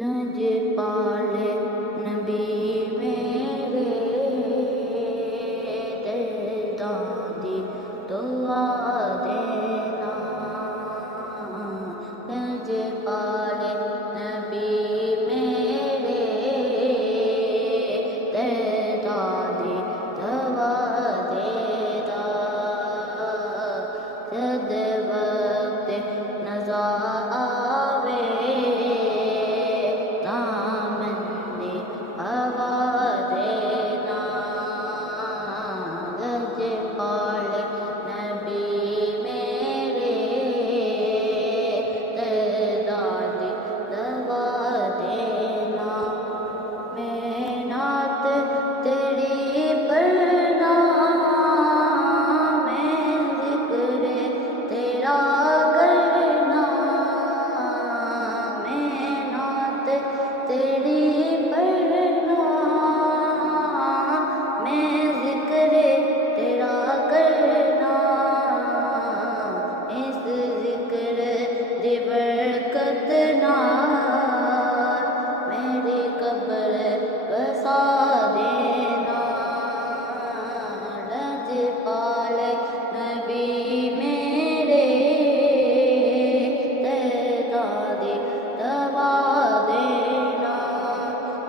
लजपाले नबी मेरे दर्दां दी दुआ देना। लजपाले नबी मेरे दर्दां दी दुआ देना। जद वक्त नज़ा आवे दामन हवा देना। लजपाले नबी मेरे दर्दां दी दवा देना। मैं नात तेरी पढ़ना, मैं ज़िक्र तेरा करना। मैं नात तेरी पढ़ना, मैं ज़िक्र तेरा करना। इस ज़िक्र दी बरकत नाल मेरी कब्र बसा देना। लजपाले नबी मेरे दर्दां दी दवा देना।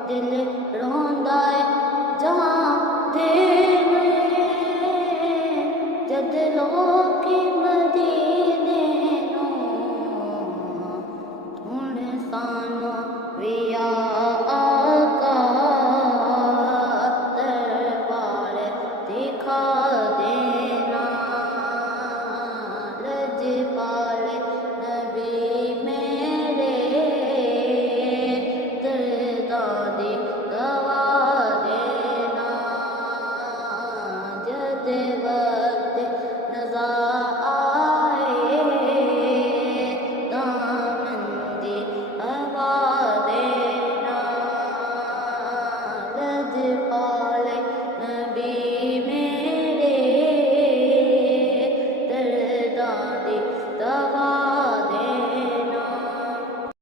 दिल रोंदा है जहां तेरे जद लोकी मदीने नूं हुण सानू वी आका दरबार दिखा देना। लजपाले नबी मेरे दर्दां दी दवा देना। जद